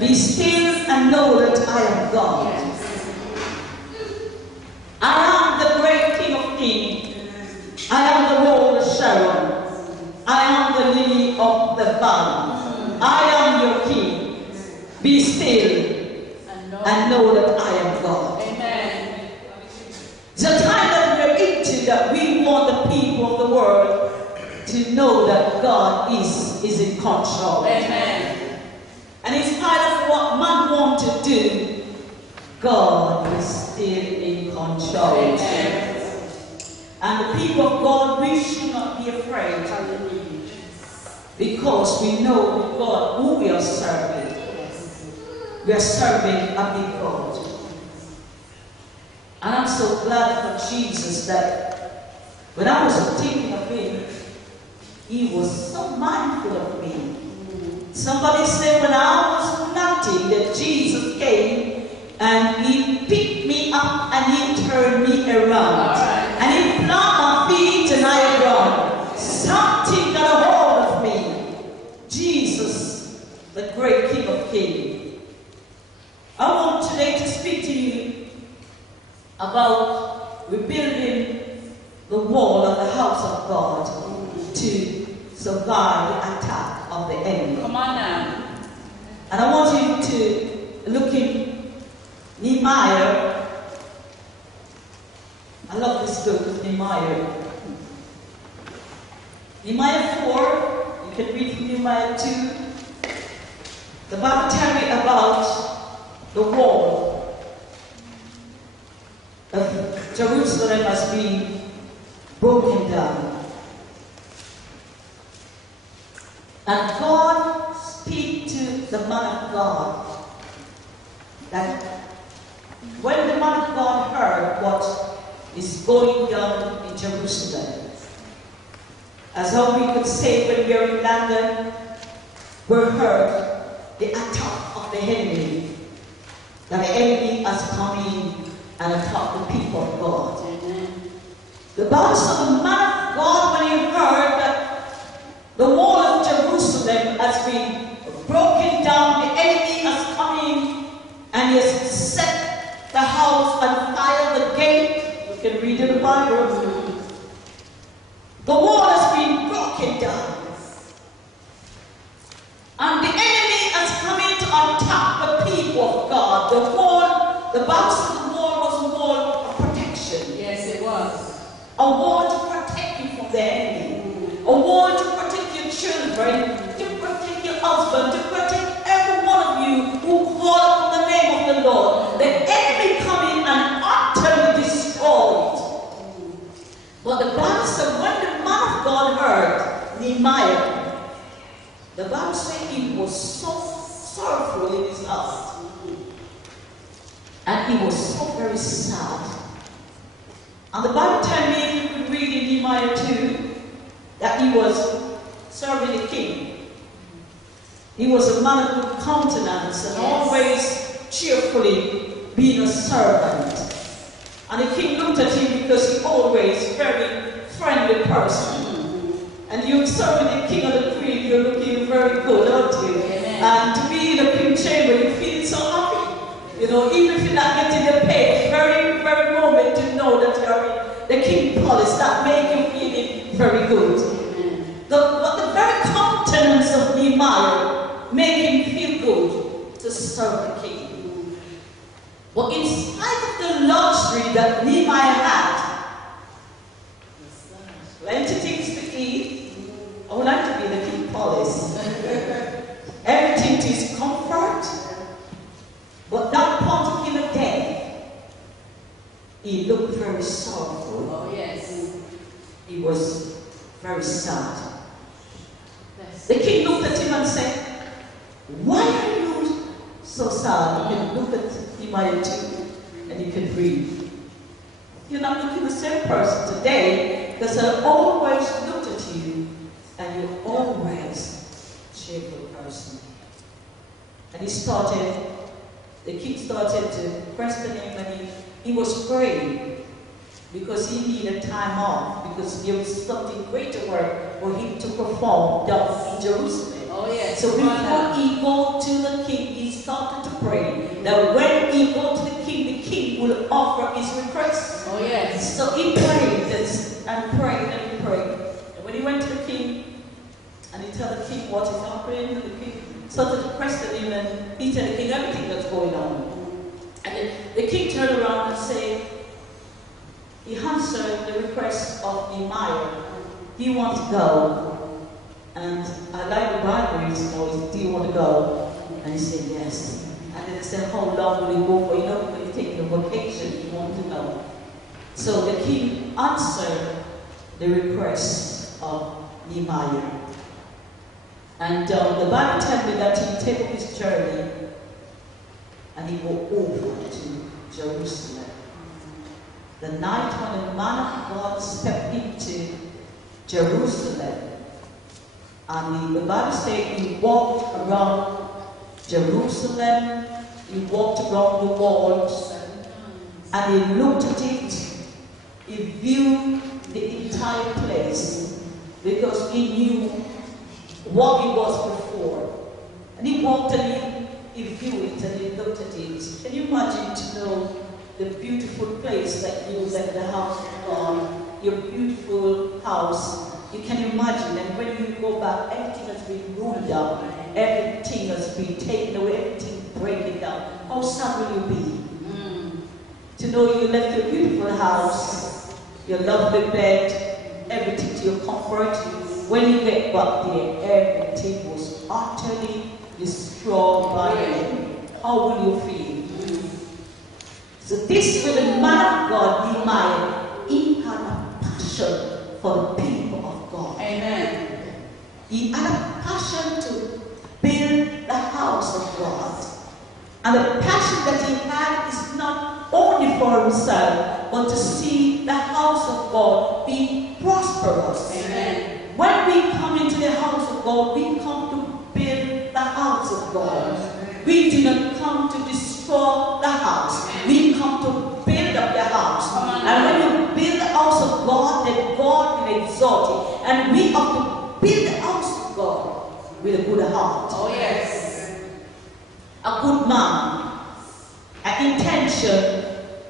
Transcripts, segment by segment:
Be still and know that I am God. I am the great King of Kings. I am the Rose of Sharon. I am the Lily of the Valley. I am your King. Be still and know that I am God. you know that God is in control. Amen. And in spite of what man wants to do, God is still in control. Amen. And the people of God, we should not be afraid. Because we know the God who we are serving. We are serving a big God. And I'm so glad for Jesus that when I was thinking of him, he was so mindful of me. Somebody said when I was nothing that Jesus came and he picked me up and he turned me around. And he planted my feet and I run. Something got a hold of me. Jesus, the great King of Kings. I want today to speak to you about rebuilding the wall of the house of God to survive the attack of the enemy. Come on now. And I want you to look in Nehemiah. I love this book of Nehemiah. Nehemiah 4, you can read from Nehemiah 2. The Bible tells me about the wall of Jerusalem has been broken down. And God speak to the man of God that when the man of God heard what is going down in Jerusalem, as how we could say when we are in London, we heard the attack of the enemy, that the enemy has come in and attacked the people of God. Amen. The Bible said the man of God, when he heard that the wall of Jerusalem has been broken down, the enemy has come in and he has set the house on fire, the gate. You can read in the Bible. The wall has been broken down. And the enemy has come in to attack the people of God. The wall, the Bible said the wall was a wall of protection. Yes, it was. A wall to protect you from the enemy. A wall to protect your children, to protect your husband, to protect every one of you who call on the name of the Lord. The enemy come in and utterly destroy it. But the Bible said when the man of God heard Nehemiah, the Bible said he was so sorrowful in his heart. And he was so very sad. And the Bible tells me, if you could read in Nehemiah 2, that he was serving the king. He was a man of good countenance and always cheerfully being a servant. And the king looked at him because he always very friendly person. And you're serving the king or the queen, you're looking very good, aren't you? Amen. And to be in the king's chamber, you feel so happy. You know, even if you're not getting the pay, it's very, very moment to know that you're in the king palace. That make you feeling very good. But the very countenance of Nehemiah make him feel good to serve the king. But in spite of the luxury that Nehemiah had, plenty things to eat, I would like to be in the king palace. Everything to his comfort. But that particular day, he looked very sorrowful. Oh, yes. He was very sad. The king looked at him and said, "Why are you so sad?" You can look at Nehemiah 2 and you can read. You're not looking the same person today because I always looked at you and you're always a cheerful person. And the king started to question him and he was praying because he needed time off because there was something greater work for him to perform down in Jerusalem. Oh, yes. So before he go to the king, he started to pray that when he go to the king will offer his request. Oh, yes. So he prayed and prayed and he prayed. And when he went to the king and he told the king what is happening, and the king started to question him and he told the king everything that's going on. And the king turned around and said, he answered the request of Nehemiah. He wanted to go And I like the Bible, do you want to go? And he said, yes. And then they said, how long will you go for? When you take your vacation, you want to know. So the king answered the request of Nehemiah. And the Bible tells me that he took his journey and he walked over to Jerusalem. The night when the man of God stepped into Jerusalem, and the Bible says he walked around Jerusalem, he walked around the walls, and he looked at it, he viewed the entire place, because he knew what it was before. And he walked and he viewed it and he looked at it. Can you imagine to know the beautiful place that you left, the house of God, your beautiful house? You can imagine, and when you go back, everything has been ruined up, everything has been taken away, everything breaking down. How sad will you be? To know you left your beautiful house, your lovely bed, everything to your comfort. When you get back there, everything was utterly destroyed by the enemy. How will you feel? So this was the man of God, Nehemiah. He had a passion for the people of God. Amen. He had a passion to build the house of God. And the passion that he had is not only for himself, but to see the house of God be prosperous. Amen. When we come into the house of God, we come to build the house of God. We do not come to destroy the house. We come to build up the house. And when you build the house of God, then God will exalt it. And we have to build the house of God with a good heart. Oh, yes. A good man. An intention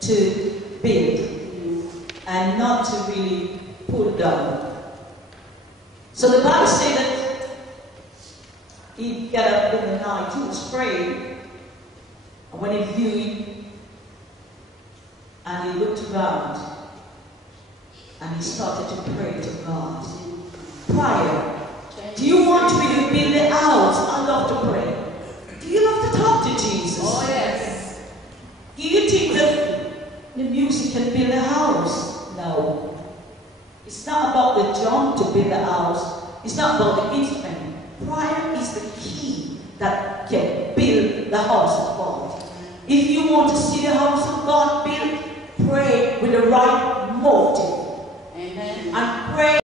to build and not to really pull down. So the Bible says that he got up in the night, he was praying, and when he viewed and he looked around and he started to pray to God. Prayer. Do you want me to build the house? I love to pray. Do you love to talk to Jesus? Oh, yes. Do you think that the music can build a house? No. It's not about the drum to build a house. It's not about the instrument. Prayer is the key that can build the house of God. If you want to see the house of God built, pray with the right motive. Amen. And pray